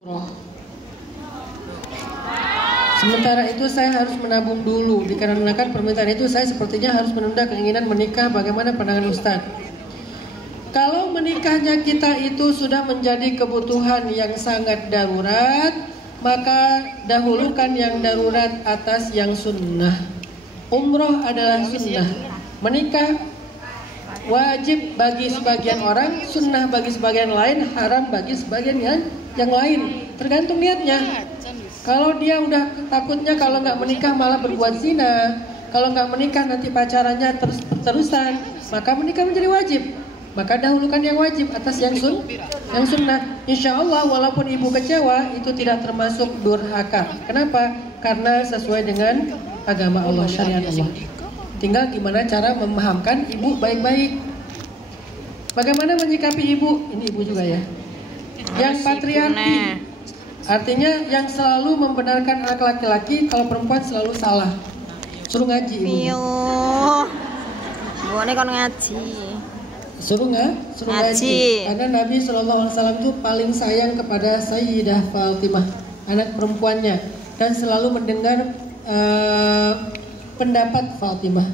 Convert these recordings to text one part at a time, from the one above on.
Roh. Sementara itu saya harus menabung dulu, dikarenakan permintaan itu saya sepertinya harus menunda keinginan menikah. Bagaimana pandangan Ustaz? Kalau menikahnya kita itu sudah menjadi kebutuhan yang sangat darurat, maka dahulukan yang darurat atas yang sunnah. Umroh adalah sunnah. Menikah wajib bagi sebagian orang, sunnah bagi sebagian lain, haram bagi sebagian yang lain. Tergantung niatnya. Kalau dia udah takutnya kalau nggak menikah malah berbuat zina, kalau nggak menikah nanti pacarannya terusan, maka menikah menjadi wajib. Maka dahulukan yang wajib atas yang sunnah. Insya Allah walaupun ibu kecewa itu tidak termasuk durhaka. Kenapa? Karena sesuai dengan agama Allah, syariat Allah. Tinggal gimana cara memahamkan ibu baik-baik. Bagaimana menyikapi ibu? Ini ibu juga ya. Yang patriarki, artinya yang selalu membenarkan anak laki-laki, kalau perempuan selalu salah. Suruh ngaji ibu. Buane kon ngaji. Suruh ngaji. Karena Nabi SAW itu paling sayang kepada Sayyidah Fatimah, anak perempuannya, dan selalu mendengar pendapat Fatimah.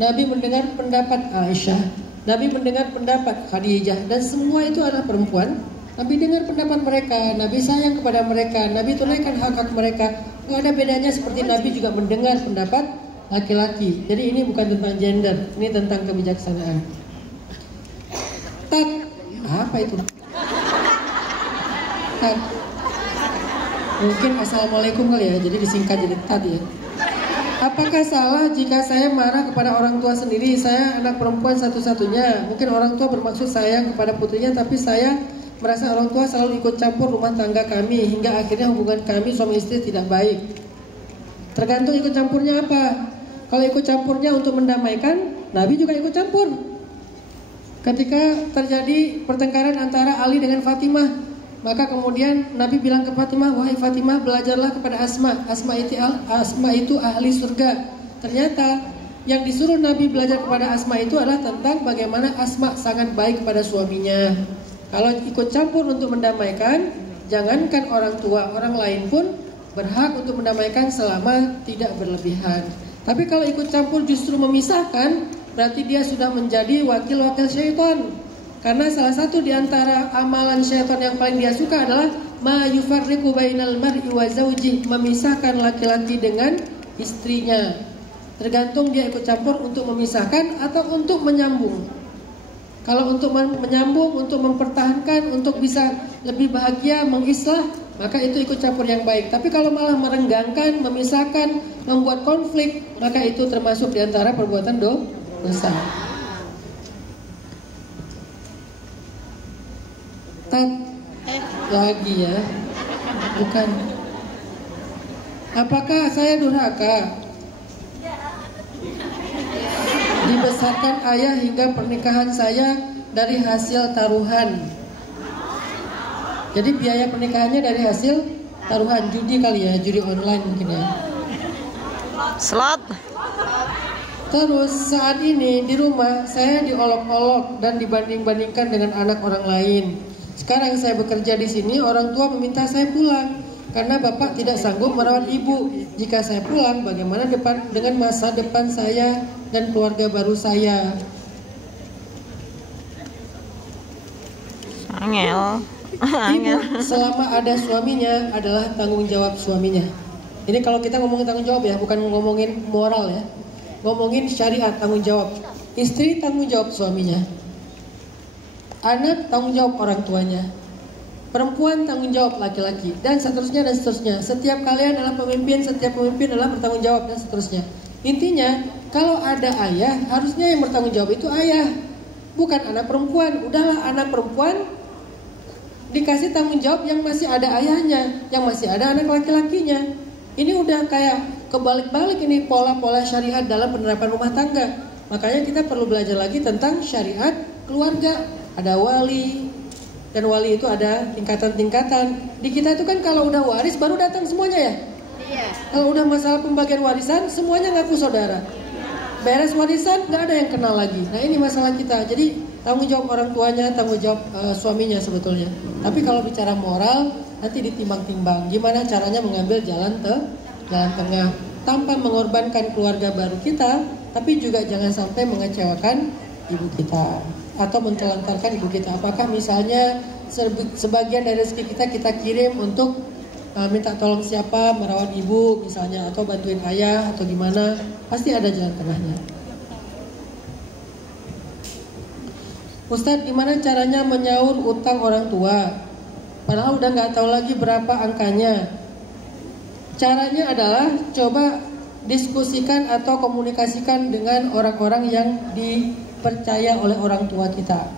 Nabi mendengar pendapat Aisyah, Nabi mendengar pendapat Khadijah, dan semua itu adalah perempuan. Nabi dengar pendapat mereka, Nabi sayang kepada mereka, Nabi tunaikan hak-hak mereka. Tidak ada bedanya seperti Nabi juga mendengar pendapat laki-laki. Jadi ini bukan tentang gender, ini tentang kebijaksanaan. Tat, apa itu? Tat. Mungkin assalamualaikum kali ya, jadi disingkat jadi tat ya. Apakah salah jika saya marah kepada orang tua sendiri? Saya anak perempuan satu-satunya. Mungkin orang tua bermaksud sayang kepada putrinya, tapi saya merasa orang tua selalu ikut campur rumah tangga kami, hingga akhirnya hubungan kami suami istri tidak baik. Tergantung ikut campurnya apa. Kalau ikut campurnya untuk mendamaikan, Nabi juga ikut campur. Ketika terjadi pertengkaran antara Ali dengan Fatimah, maka kemudian Nabi bilang ke Fatimah, wahai Fatimah, belajarlah kepada Asma. Asma itu ahli surga. Ternyata yang disuruh Nabi belajar kepada Asma itu adalah tentang bagaimana Asma sangat baik kepada suaminya. Kalau ikut campur untuk mendamaikan, jangankan orang tua, orang lain pun berhak untuk mendamaikan selama tidak berlebihan. Tapi kalau ikut campur justru memisahkan, berarti dia sudah menjadi wakil-wakil syaitan. Karena salah satu di antara amalan syaitan yang paling dia suka adalah ma yufarriqu bainal mar'i wa zawji, memisahkan laki-laki dengan istrinya. Tergantung dia ikut campur untuk memisahkan atau untuk menyambung. Kalau untuk menyambung, untuk mempertahankan, untuk bisa lebih bahagia, mengislah, maka itu ikut campur yang baik. Tapi kalau malah merenggangkan, memisahkan, membuat konflik, maka itu termasuk di antara perbuatan dosa. Tat lagi ya, bukan. Apakah saya durhaka? Dibesarkan ayah hingga pernikahan saya dari hasil taruhan. Jadi biaya pernikahannya dari hasil taruhan, judi kali ya, judi online mungkin ya. Slot. Terus saat ini di rumah saya diolok-olok dan dibanding-bandingkan dengan anak orang lain. Sekarang saya bekerja di sini, orang tua meminta saya pulang karena bapak tidak sanggup merawat ibu. Jika saya pulang, bagaimana dengan masa depan saya dan keluarga baru saya? Angel. Ibu selama ada suaminya adalah tanggung jawab suaminya. Ini kalau kita ngomongin tanggung jawab ya, bukan ngomongin moral ya. Ngomongin syariat, tanggung jawab. Istri tanggung jawab suaminya. Anak tanggung jawab orang tuanya. Perempuan tanggung jawab laki-laki, dan seterusnya dan seterusnya. Setiap kalian adalah pemimpin, setiap pemimpin adalah bertanggung jawab, dan seterusnya. Intinya, kalau ada ayah, harusnya yang bertanggung jawab itu ayah, bukan anak perempuan. Udahlah, anak perempuan dikasih tanggung jawab yang masih ada ayahnya, yang masih ada anak laki-lakinya. Ini udah kayak kebalik-balik ini pola-pola syariat dalam penerapan rumah tangga. Makanya kita perlu belajar lagi tentang syariat keluarga. Ada wali, dan wali itu ada tingkatan-tingkatan. Di kita itu kan kalau udah waris baru datang semuanya ya. Iya. Kalau udah masalah pembagian warisan, semuanya ngaku saudara. Beres warisan nggak ada yang kenal lagi. Nah ini masalah kita. Jadi tanggung jawab orang tuanya, tanggung jawab suaminya sebetulnya. Tapi kalau bicara moral, nanti ditimbang-timbang. Gimana caranya mengambil jalan tengah tanpa mengorbankan keluarga baru kita, tapi juga jangan sampai mengecewakan ibu kita atau mentelantarkan ibu kita. Apakah misalnya sebagian dari rezeki kita kirim untuk minta tolong siapa merawat ibu misalnya, atau bantuin ayah atau gimana, pasti ada jalan tengahnya. Ustadz, gimana caranya menyaur utang orang tua? Padahal udah nggak tahu lagi berapa angkanya. Caranya adalah coba diskusikan atau komunikasikan dengan orang-orang yang dipercaya oleh orang tua kita.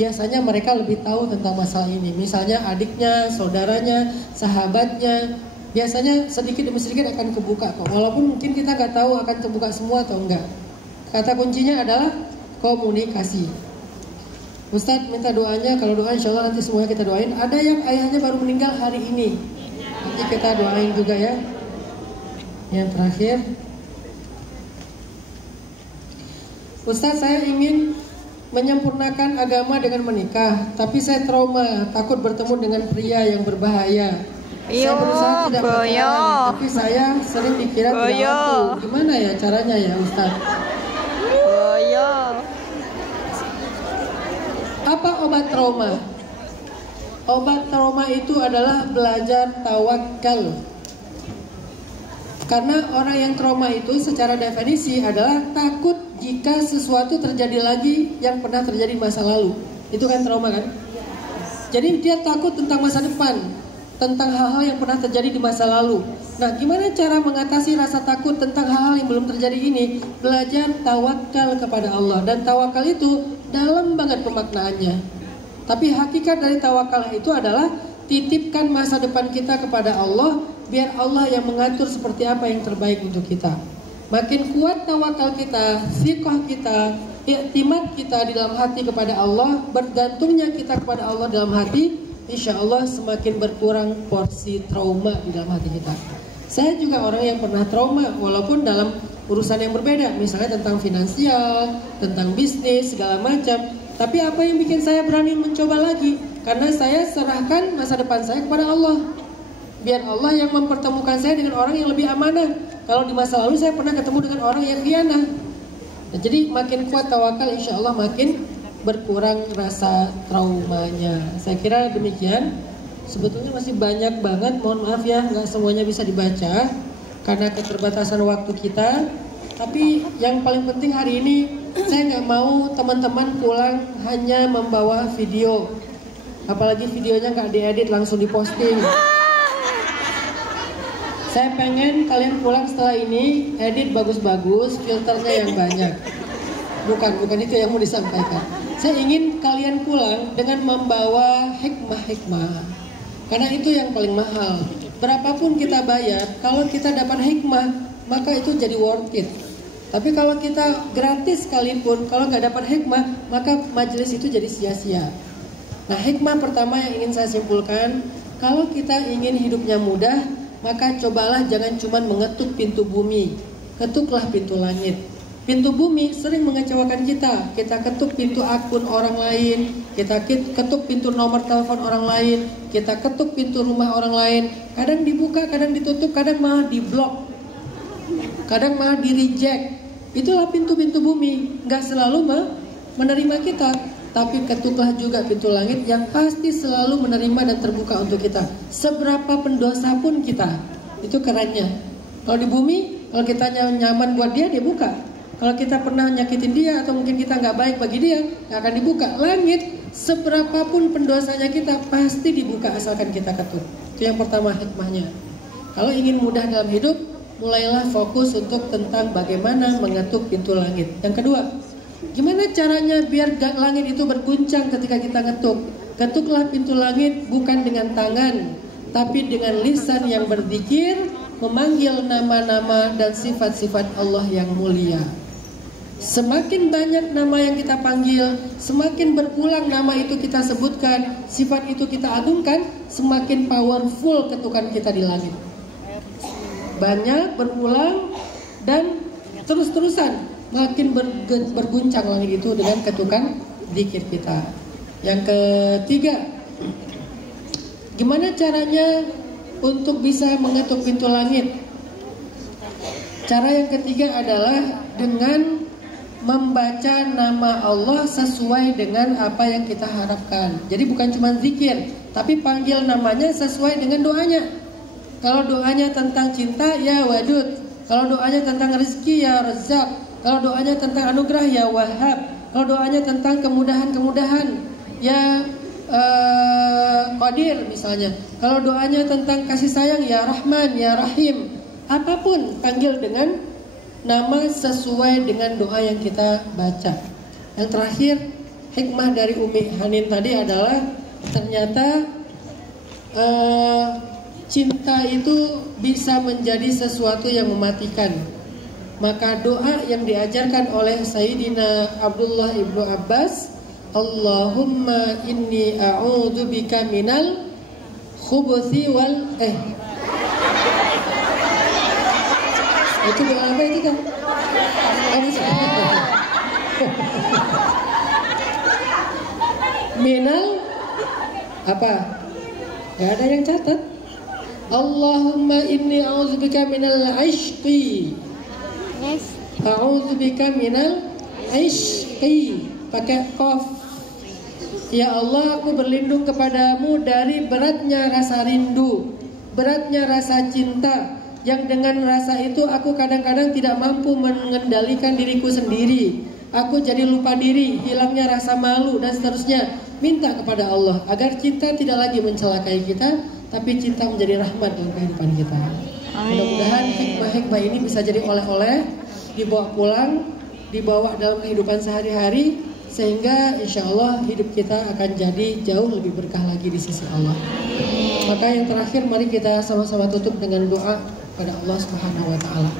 Biasanya mereka lebih tahu tentang masalah ini. Misalnya adiknya, saudaranya, sahabatnya. Biasanya sedikit demi sedikit akan kebuka kok. Walaupun mungkin kita nggak tahu akan terbuka semua atau enggak. Kata kuncinya adalah komunikasi. Ustadz minta doanya, kalau doa insya Allah nanti semuanya kita doain. Ada yang ayahnya baru meninggal hari ini, nanti kita doain juga ya. Yang terakhir, Ustadz, saya ingin menyempurnakan agama dengan menikah, tapi saya trauma, takut bertemu dengan pria yang berbahaya. Saya berusaha tidak pacaran, tapi saya sering dikira tidak mampu. Gimana ya caranya ya Ustadz? Apa obat trauma? Obat trauma itu adalah belajar tawakal. Karena orang yang trauma itu secara definisi adalah takut jika sesuatu terjadi lagi yang pernah terjadi di masa lalu. Itu kan trauma kan? Jadi dia takut tentang masa depan, tentang hal-hal yang pernah terjadi di masa lalu. Nah, gimana cara mengatasi rasa takut tentang hal-hal yang belum terjadi ini? Belajar tawakal kepada Allah. Dan tawakal itu dalam banget pemaknaannya. Tapi hakikat dari tawakal itu adalah titipkan masa depan kita kepada Allah, biar Allah yang mengatur seperti apa yang terbaik untuk kita. Makin kuat tawakal kita, thiqah kita, iktimat kita di dalam hati kepada Allah, bergantungnya kita kepada Allah dalam hati, insya Allah semakin berkurang porsi trauma di dalam hati kita. Saya juga orang yang pernah trauma, walaupun dalam urusan yang berbeda, misalnya tentang finansial, tentang bisnis, segala macam. Tapi apa yang bikin saya berani mencoba lagi? Karena saya serahkan masa depan saya kepada Allah. Biar Allah yang mempertemukan saya dengan orang yang lebih amanah. Kalau di masa lalu saya pernah ketemu dengan orang yang khianah. Nah, jadi makin kuat tawakal, insya Allah makin berkurang rasa traumanya. Saya kira demikian. Sebetulnya masih banyak banget, mohon maaf ya, nggak semuanya bisa dibaca karena keterbatasan waktu kita. Tapi yang paling penting hari ini, saya nggak mau teman-teman pulang hanya membawa video, apalagi videonya nggak diedit langsung diposting. Saya pengen kalian pulang setelah ini edit bagus-bagus, filternya yang banyak. Bukan itu yang mau disampaikan. Saya ingin kalian pulang dengan membawa hikmah-hikmah. Karena itu yang paling mahal. Berapapun kita bayar, kalau kita dapat hikmah, maka itu jadi worth it. Tapi kalau kita gratis sekalipun, kalau nggak dapat hikmah, maka majelis itu jadi sia-sia. Nah, hikmah pertama yang ingin saya simpulkan, kalau kita ingin hidupnya mudah, maka cobalah jangan cuma mengetuk pintu bumi, ketuklah pintu langit. Pintu bumi sering mengecewakan kita. Kita ketuk pintu akun orang lain, kita ketuk pintu nomor telepon orang lain, kita ketuk pintu rumah orang lain. Kadang dibuka, kadang ditutup, kadang malah diblok, kadang malah di reject. Itulah pintu-pintu bumi, nggak selalu menerima kita. Tapi ketuklah juga pintu langit yang pasti selalu menerima dan terbuka untuk kita. Seberapa pendosa pun kita, itu kerennya. Kalau di bumi, kalau kita nyaman buat dia, dia buka. Kalau kita pernah nyakitin dia atau mungkin kita nggak baik bagi dia, nggak akan dibuka. Langit, seberapapun pendosanya kita pasti dibuka asalkan kita ketuk. Itu yang pertama hikmahnya. Kalau ingin mudah dalam hidup, mulailah fokus untuk tentang bagaimana mengetuk pintu langit. Yang kedua, gimana caranya biar langit itu berguncang ketika kita ngetuk? Ketuklah pintu langit bukan dengan tangan, tapi dengan lisan yang berzikir, memanggil nama-nama dan sifat-sifat Allah yang mulia. Semakin banyak nama yang kita panggil, semakin berulang nama itu kita sebutkan, sifat itu kita agungkan, semakin powerful ketukan kita di langit. Banyak, berulang, dan terus-terusan makin berguncang langit itu dengan ketukan zikir kita. Yang ketiga, Gimana caranya untuk bisa mengetuk pintu langit? Cara yang ketiga adalah dengan membaca nama Allah sesuai dengan apa yang kita harapkan. Jadi bukan cuma zikir, tapi panggil namanya sesuai dengan doanya. Kalau doanya tentang cinta, ya Wadud. Kalau doanya tentang rezeki, ya Razzaq. Kalau doanya tentang anugerah, ya Wahhab. Kalau doanya tentang kemudahan-kemudahan, ya Qadir misalnya. Kalau doanya tentang kasih sayang, ya Rahman, ya Rahim. Apapun panggil dengan nama sesuai dengan doa yang kita baca. Yang terakhir, hikmah dari Umi Hanin tadi adalah ternyata cinta itu bisa menjadi sesuatu yang mematikan. Maka doa yang diajarkan oleh Sayyidina Abdullah ibnu Abbas, Allahumma inni a'udzubika minal khubuthi wal itu doa apa itu kan? Minal apa? Gak ada yang catat. Allahumma inni a'udzubika minal ishqi. A'udzubika minal ishqi. Pakai qaf. Ya Allah, aku berlindung kepadamu dari beratnya rasa rindu, beratnya rasa cinta, yang dengan rasa itu aku kadang-kadang tidak mampu mengendalikan diriku sendiri. Aku jadi lupa diri, hilangnya rasa malu dan seterusnya. Minta kepada Allah agar cinta tidak lagi mencelakai kita, tapi cinta menjadi rahmat dalam kehidupan kita. Mudah-mudahan hikmah-hikmah ini bisa jadi oleh-oleh, dibawa pulang, dibawa dalam kehidupan sehari-hari, sehingga insya Allah hidup kita akan jadi jauh lebih berkah lagi di sisi Allah. Maka yang terakhir, mari kita sama-sama tutup dengan doa pada Allah Subhanahu wa Ta'ala.